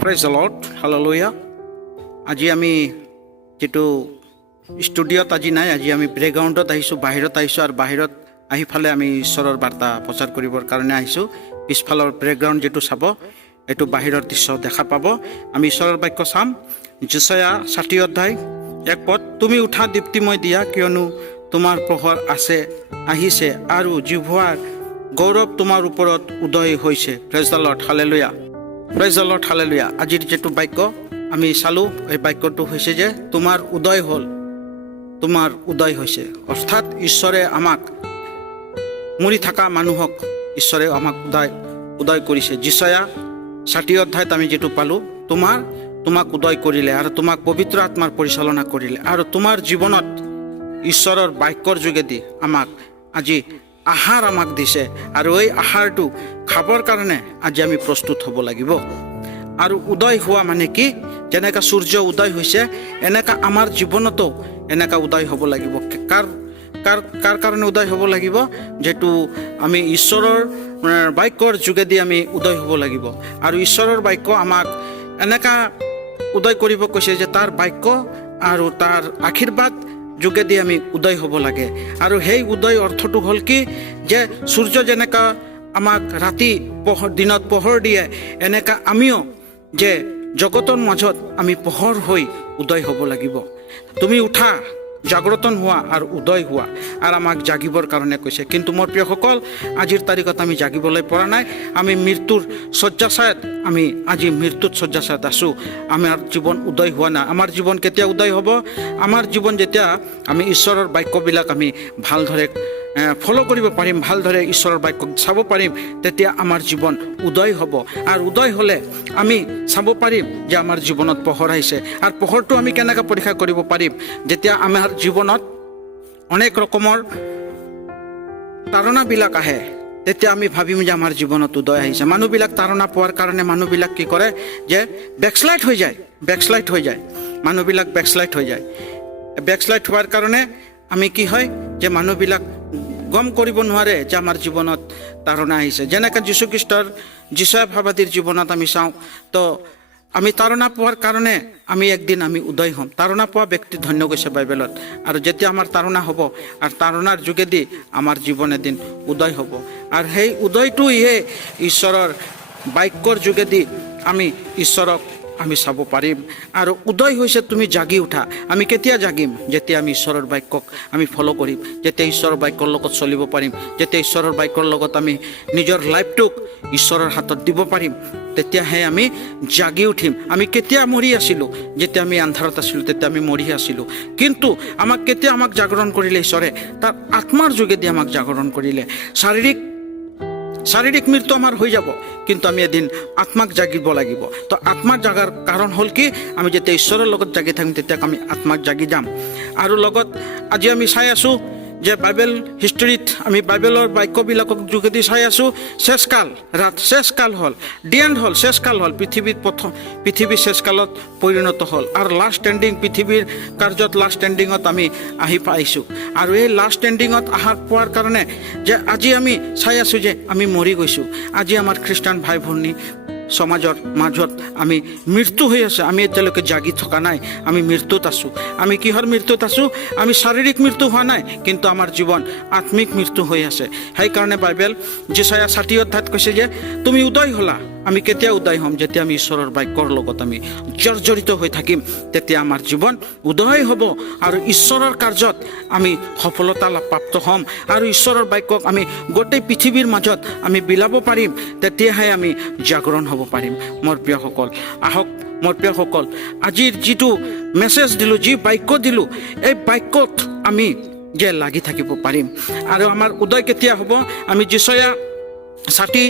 Praise the Lord, hallelujah. আজি আমি যেটো ষ্টুডিঅ'ত আজি নাই, আজি আমি প্লেগ্ৰাউণ্ডত আহিছোঁ, বাহিৰত আহিছোঁ আৰু বাহিৰত আহি ফালে আমি ঈশ্বৰৰ বাৰ্তা প্ৰচাৰ কৰিবৰ কাৰণে আহিছোঁ। পিছফালৰ প্লেগ্ৰাউণ্ড যেটো চাব, এইটো বাহিৰৰ দৃশ্য দেখা পাব। আমি ঈশ্বৰৰ বাক্য চাম। যেছায়া 60 অধ্যায় 1 পদ, তুমি উঠা দীপ্তিময় দিয়া, কিয়নো তোমাৰ পোহৰ আহিছে আৰু জিহুৱাৰ গৌৰৱ তোমাৰ ওপৰত উদয় হৈছে। Praise the lord, hallelujah. Praise the lord, hallelujah. আজিৰ যেটো বাক্য আমি চালোঁ, এই বাক্যটো হৈছে যে তোমাৰ উদয় হ'ল, তোমাৰ উদয় হৈছে। অৰ্থাৎ ঈশ্বৰে আমাক, মৰি থকা মানুহক ঈশ্বৰে আমাক উদয় কৰিছে। যেছায়া 60 অধ্যায়ত আমি যেটো পালোঁ, তোমাক উদয় কৰিলে আৰু তোমাক পবিত্ৰ আত্মাৰ পৰিচালনা কৰিলে আৰু তোমাৰ জীৱনত ঈশ্বৰৰ বাক্যৰ যোগেদি আমাক আজি আহাৰ আমাক দিছে আৰু এই আহাৰটো খাবৰ কাৰণে আজি আমি প্ৰস্তুত হ'ব লাগিব। আৰু উদয় হোৱা মানে কি? যেনেকা সূৰ্য উদয় হৈছে এনেকা আমাৰ জীৱনতো এনেকা উদয় হ'ব লাগিব। কাৰ কাৰণে উদয় হ'ব লাগিব? যেটো আমি ঈশ্বৰৰ বাক্যৰ যোগেদি আমি উদয় হ'ব লাগিব। আৰু ঈশ্বৰৰ বাক্য আমাক এনেকা উদয় কৰিব কৈছে যে তাৰ বাক্য আৰু তাৰ আশীৰ্বাদ যোগেদি আমি উদয় হ'ব লাগে। আৰু সেই উদয় অৰ্থটো হ'ল কি? যে সূৰ্য যেনেকা আমাক ৰাতি দিনত পোহৰ দিয়ে, এনেকা আমিও যে জগতৰ মাজত আমি পোহৰ হৈ উদয় হ'ব লাগিব। তুমি উঠা, জাগ্ৰতন হোৱা আৰু উদয় হোৱা, আৰু আমাক জাগিবৰ কাৰণে কৈছে। কিন্তু মোৰ প্ৰিয়সকল, আজিৰ তাৰিখত আমি জাগিবলৈ পৰা নাই। আমি মৃত্যুৰ শয্যাশায়ত, আমি আজি মৃত্যুত শয্যাশায়ত আছোঁ। আমাৰ জীৱন উদয় হোৱা নাই। আমাৰ জীৱন কেতিয়া উদয় হ'ব? আমাৰ জীৱন যেতিয়া আমি ঈশ্বৰৰ বাক্যবিলাক আমি ভালদৰে ফ'ল' কৰিব পাৰিম, ভালদৰে ঈশ্বৰৰ বাক্য চাব পাৰিম, তেতিয়া আমাৰ জীৱন উদয় হ'ব। আৰু উদয় হ'লে আমি চাব পাৰিম যে আমাৰ জীৱনত পোহৰ আহিছে। আৰু পোহৰটো আমি কেনেকৈ পৰীক্ষা কৰিব পাৰিম? যেতিয়া আমাৰ জীৱনত অনেক ৰকমৰ তাৰণাবিলাক আহে, তেতিয়া আমি ভাবিম যে আমাৰ জীৱনত উদয় আহিছে। মানুহবিলাক তাৰণা পোৱাৰ কাৰণে মানুহবিলাক কি কৰে? যে বেকস্লাইড হৈ যায়। মানুহবিলাক বেকস্লাইড হৈ যায়। বেকস্লাইড হোৱাৰ কাৰণে আমি কি হয় যে মানুহবিলাক গম কৰিব নোৱাৰে যে আমাৰ জীৱনত তাৰণা আহিছে। যেনেকৈ যীশুখ্ৰীষ্টৰ যিশয়া ভাবাদীৰ জীৱনত আমি চাওঁ, তো আমি তাৰণা পোৱাৰ কাৰণে আমি একদিন আমি উদয় হ'ম। তাৰণা পোৱা ব্যক্তি ধন্য গৈছে বাইবেলত। আৰু যেতিয়া আমাৰ তাৰণা হ'ব আৰু তাৰণাৰ যোগেদি আমাৰ জীৱন এদিন উদয় হ'ব। আৰু সেই উদয়টোহে ঈশ্বৰৰ বাক্যৰ যোগেদি আমি ঈশ্বৰক আমি চাব পাৰিম। আৰু উদয় হৈছে তুমি জাগি উঠা। আমি কেতিয়া জাগিম? যেতিয়া আমি ঈশ্বৰৰ বাক্যক আমি ফ'ল' কৰিম, যেতিয়া ঈশ্বৰৰ বাক্যৰ লগত চলিব পাৰিম, যেতিয়া ঈশ্বৰৰ বাক্যৰ লগত আমি নিজৰ লাইফটোক ঈশ্বৰৰ হাতত দিব পাৰিম, তেতিয়াহে আমি জাগি উঠিম। আমি কেতিয়া মৰি আছিলোঁ? যেতিয়া আমি আন্ধাৰত আছিলোঁ তেতিয়া আমি মৰি আছিলোঁ। কিন্তু আমাক জাগৰণ কৰিলে ঈশ্বৰে, তাৰ আত্মাৰ যোগেদি আমাক জাগৰণ কৰিলে। শাৰীৰিক মৃত্যু আমাৰ হৈ যাব, কিন্তু আমি এদিন আত্মাক জাগিব লাগিব। তো আত্মাক জাগাৰ কাৰণ হ'ল কি? আমি যেতিয়া ঈশ্বৰৰ লগত জাগি থাকিম, তেতিয়া আমি আত্মাক জাগি যাম। আৰু লগত আজি আমি চাই আছোঁ যে বাইবেল হিষ্টৰীত আমি বাইবেলৰ বাক্যবিলাকক যোগেদি চাই আছোঁ, শেষকাল হ'ল, ডিএণ্ড হ'ল, শেষকাল হ'ল। পৃথিৱী শেষকালত পৰিণত হ'ল। আৰু লাষ্ট এণ্ডিং, পৃথিৱীৰ কাৰ্যত লাষ্ট এণ্ডিঙত আমি আহি পাইছোঁ। আৰু এই লাষ্ট এণ্ডিঙত পোৱাৰ কাৰণে যে আজি আমি চাই আছোঁ যে আমি মৰি গৈছোঁ। আজি আমাৰ খ্ৰীষ্টান ভাই ভনী সমাজৰ মাজত আমি মৃত্যু হৈ আছে। আমি এতিয়ালৈকে জাগি থকা নাই, আমি মৃত্যুত আছোঁ। আমি কিহৰ মৃত্যুত আছোঁ? আমি শাৰীৰিক মৃত্যু হোৱা নাই, কিন্তু আমাৰ জীৱন আত্মিক মৃত্যু হৈ আছে। সেইকাৰণে বাইবেল যেছায়া 60 অধ্যায়ত কৈছে যে তুমি উদয় হ'লা। আমি কেতিয়া উদয় হ'ম? যেতিয়া আমি ঈশ্বৰৰ বাক্যৰ লগত আমি জৰ্জৰিত হৈ থাকিম, তেতিয়া আমাৰ জীৱন উদয় হ'ব আৰু ঈশ্বৰৰ কাৰ্যত আমি সফলতা প্ৰাপ্ত হ'ম। আৰু ঈশ্বৰৰ বাক্যক আমি গোটেই পৃথিৱীৰ মাজত আমি বিলাব পাৰিম, তেতিয়াহে আমি জাগৰণ হ'ব পাৰিম। মোৰ প্ৰিয়সকল, আহক মোৰ প্ৰিয়সকল, আজিৰ যিটো মেছেজ দিলোঁ, যি বাক্য দিলোঁ, এই বাক্যত আমি যে লাগি থাকিব পাৰিম। আৰু আমাৰ উদয় কেতিয়া হ'ব? আমি যেছায়া 60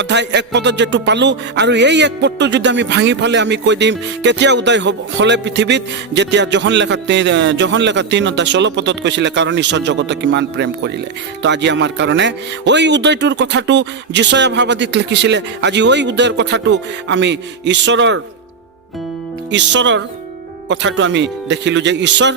অধ্যায় 1 পদত যেটো পালোঁ, আৰু এই 1 পদটো যদি আমি ভাঙি ফালে আমি কৈ দিম কেতিয়া উদয় হ'লে পৃথিৱীত, যেতিয়া জহন লেখা 3 অধ্যায় 16 পদত কৈছিলে, কাৰণ ঈশ্বৰ জগতক কিমান প্ৰেম কৰিলে। তো আজি আমাৰ কাৰণে ওই উদয়টোৰ কথাটো যেছায়া ভাবাদীত লিখিছিলে। আজি ওই উদয়ৰ কথাটো আমি ঈশ্বৰৰ কথাটো আমি দেখিলোঁ যে ঈশ্বৰ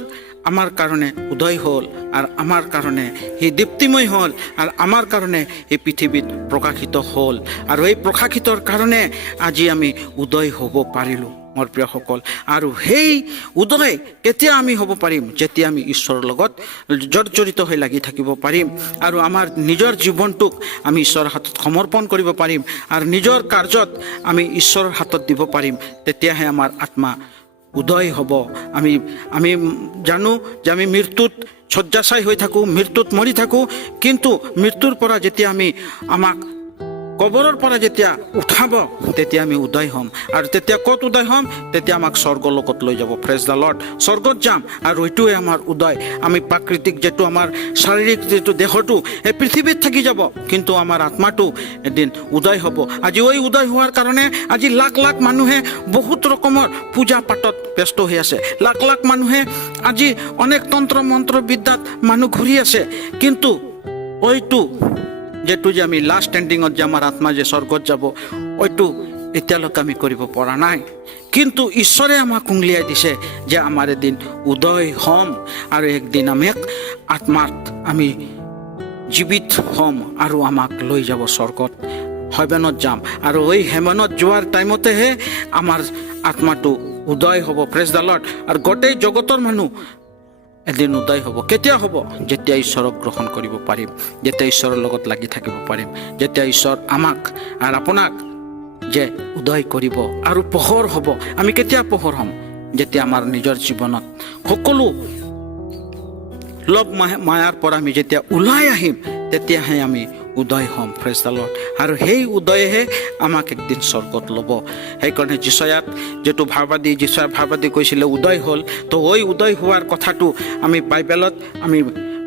আমাৰ কাৰণে উদয় হল আৰ আমাৰ কাৰণে এই দীপ্তিময় হল আৰ আমাৰ কাৰণে এই পৃথিৱীত প্ৰকাশিত হল আৰু এই প্ৰকাশিতৰ কাৰণে আজি আমি উদয় হ'ব পাৰিলোঁ মোৰ প্ৰিয়সকল। আৰু সেই উদয় কেতিয়া আমি হ'ব পাৰিম? যেতিয়া আমি ঈশ্বৰৰ লগত জড়িত হৈ লাগি থাকিব পাৰিম আৰু আমাৰ নিজৰ জীৱনটোক আমি ঈশ্বৰৰ হাতত সমৰ্পণ কৰিব পাৰিম আৰু নিজৰ কাৰ্যত আমি ঈশ্বৰৰ হাতত দিব পাৰিম। তেতিয়াহে আমাৰ আত্মা উদয় হ'ব। আমি জানো যে আমি মৃত্যুত শয্যাশায়ী হৈ থাকোঁ, মৃত্যুত মৰি থাকোঁ, কিন্তু মৃত্যুৰ পৰা যেতিয়া আমাক কবৰৰ পৰা যেতিয়া উঠাব তেতিয়া আমি উদয় হ'ম আৰু তেতিয়া ক'ত উদয় হ'ম? তেতিয়া আমাক স্বৰ্গলোকত লৈ যাব। Praise the lord. স্বৰ্গত যাম আৰু এইটোৱে আমাৰ উদয়। আমি প্ৰাকৃতিক যিটো আমাৰ শাৰীৰিক যিটো দেহটো এই পৃথিৱীত থাকি যাব, কিন্তু আমাৰ আত্মাটো এদিন উদয় হ'ব। আজি ওই উদয় হোৱাৰ কাৰণে আজি লাখ লাখ মানুহে বহুত ৰকমৰ পূজা পাতত ব্যস্ত হৈ আছে। লাখ লাখ মানুহে আজি অনেক তন্ত্ৰ মন্ত্ৰ বিদ্যাত মানুহ ঘূৰি আছে, কিন্তু ওইটো যেটো যে আমি লাষ্ট এণ্ডিঙত যে আমাৰ আত্মা যে স্বৰ্গত যাব, ওইটো এতিয়ালৈকে আমি কৰিব পৰা নাই। কিন্তু ঈশ্বৰে আমাক উংলিয়াই দিছে যে আমাৰ এদিন উদয় হ'ম আৰু একদিন আমাক আত্মাত আমি জীৱিত হ'ম আৰু আমাক লৈ যাব স্বৰ্গত, হেভেনত যাম। আৰু ওই হেভেনত যোৱাৰ টাইমতেহে আমাৰ আত্মাটো উদয় হ'ব। Praise the lord. আৰু গোটেই জগতৰ মানুহ এদিন উদয় হ'ব। কেতিয়া হ'ব? যেতিয়া ঈশ্বৰক গ্ৰহণ কৰিব পাৰিম, যেতিয়া ঈশ্বৰৰ লগত লাগি থাকিব পাৰিম, যেতিয়া ঈশ্বৰ আমাক আৰু আপোনাক যে উদয় কৰিব আৰু পোহৰ হ'ব। আমি কেতিয়া পোহৰ হ'ম? যেতিয়া আমাৰ নিজৰ জীৱনত সকলো লোভ মায়াৰ পৰা আমি যেতিয়া ওলাই আহিম, তেতিয়াহে আমি উদয় হ'ম। Praise the lord. আৰু সেই উদয়েহে আমাক একদিন স্বৰ্গত ল'ব। সেইকাৰণে যিচয়াত যিটো ভাৱবাদী কৈছিলে উদয় হ'ল, তো ওই উদয় হোৱাৰ কথাটো আমি বাইবেলত আমি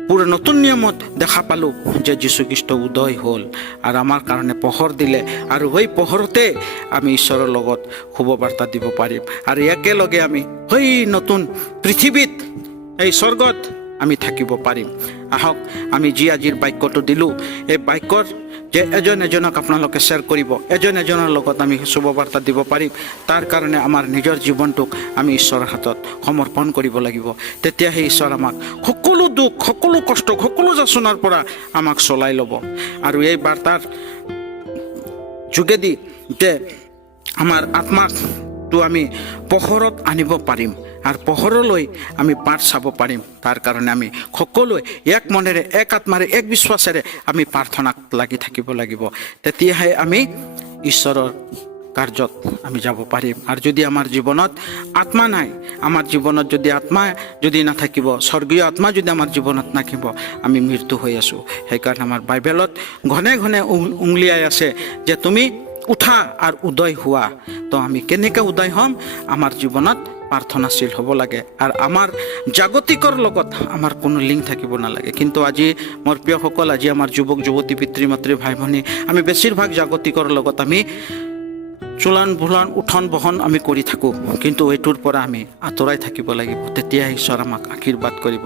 পুৰো নতুন নিয়মত দেখা পালোঁ যে যীশুখ্ৰীষ্ট উদয় হ'ল আৰু আমাৰ কাৰণে পোহৰ দিলে আৰু ওই পোহৰতে আমি ঈশ্বৰৰ লগত শুভবাৰ্তা দিব পাৰিম আৰু একেলগে আমি ওই নতুন পৃথিৱীত এই স্বৰ্গত আমি থাকিব পাৰিম। আহক আমি যি আজিৰ বাক্যটো দিলোঁ, এই বাক্যৰ যে এজন এজনক আপোনালোকে শ্বেয়াৰ কৰিব, এজন এজনৰ লগত আমি শুভবাৰ্তা দিব পাৰিম। তাৰ কাৰণে আমাৰ নিজৰ জীৱনটোক আমি ঈশ্বৰৰ হাতত সমৰ্পণ কৰিব লাগিব। তেতিয়াহে ঈশ্বৰ আমাক সকলো দুখ, সকলো কষ্ট, সকলো যাচনাৰ পৰা আমাক চলাই ল'ব আৰু এই বাৰ্তাৰ যোগেদি যে আমাৰ আত্মাটো আমি পোহৰত আনিব পাৰিম আৰু পোহৰলৈ আমি পাঠ চাব পাৰিম। তাৰ কাৰণে আমি সকলোৱে এক মনেৰে, এক আত্মাৰে, এক বিশ্বাসেৰে আমি প্ৰাৰ্থনাত লাগি থাকিব লাগিব। তেতিয়াহে আমি ঈশ্বৰৰ কাৰ্যত আমি যাব পাৰিম। আৰু যদি আমাৰ জীৱনত আত্মা নাই, আমাৰ জীৱনত যদি আত্মা যদি নাথাকিব, স্বৰ্গীয় আত্মা যদি আমাৰ জীৱনত নাথাকিব, আমি মৃত্যু হৈ আছোঁ। সেইকাৰণে আমাৰ বাইবেলত ঘনে ঘনে উংলিয়াই আছে যে তুমি উঠা আৰু উদয় হোৱা। তো আমি কেনেকৈ উদয় হ'ম? আমাৰ জীৱনত প্ৰাৰ্থনাশীল হ'ব লাগে আৰু আমাৰ জাগতিকৰ লগত আমাৰ কোনো লিংক থাকিব নালাগে। কিন্তু আজি মোৰ প্ৰিয়সকল, আজি আমাৰ যুৱক যুৱতী, পিতৃ মাতৃ, ভাই ভনী, আমি বেছিভাগ জাগতিকৰ লগত আমি চোলান ভোলান উঠন বহন আমি কৰি থাকোঁ, কিন্তু এইটোৰ পৰা আমি আঁতৰাই থাকিব লাগিব। তেতিয়াহে ঈশ্বৰ আমাক আশীৰ্বাদ কৰিব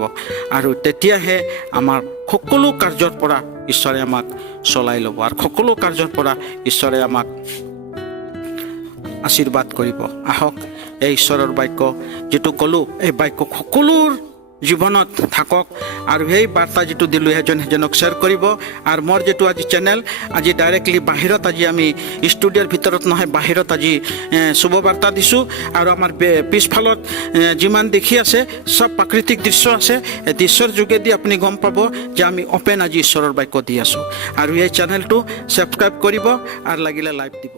আৰু তেতিয়াহে আমাৰ সকলো কাৰ্যৰ পৰা ঈশ্বৰে আমাক চলাই ল'ব আৰু সকলো কাৰ্যৰ পৰা ঈশ্বৰে আমাক আশীৰ্বাদ কৰিব। আহক এই ঈশ্বৰৰ বাক্য যিটো ক'লোঁ, এই বাক্য সকলোৰ জীৱনত থাকক আৰু সেই বাৰ্তা যিটো দিলোঁ এজন এজনক শ্বেয়াৰ কৰিব। আৰু মোৰ যিটো আজি চেনেল, আজি ডাইৰেক্টলি বাহিৰত, আজি আমি ষ্টুডিঅ'ৰ ভিতৰত নহয়, বাহিৰত আজি শুভবাৰ্তা দিছোঁ আৰু আমাৰ পিছফালত যিমান দেখি আছে চব প্ৰাকৃতিক দৃশ্য আছে। এই দৃশ্যৰ যোগেদি আপুনি গম পাব যে আমি অপেন আজি ঈশ্বৰৰ বাক্য দি আছোঁ। আৰু এই চেনেলটো ছাবস্ক্ৰাইব কৰিব আৰু লাগিলে লাইভ দিব।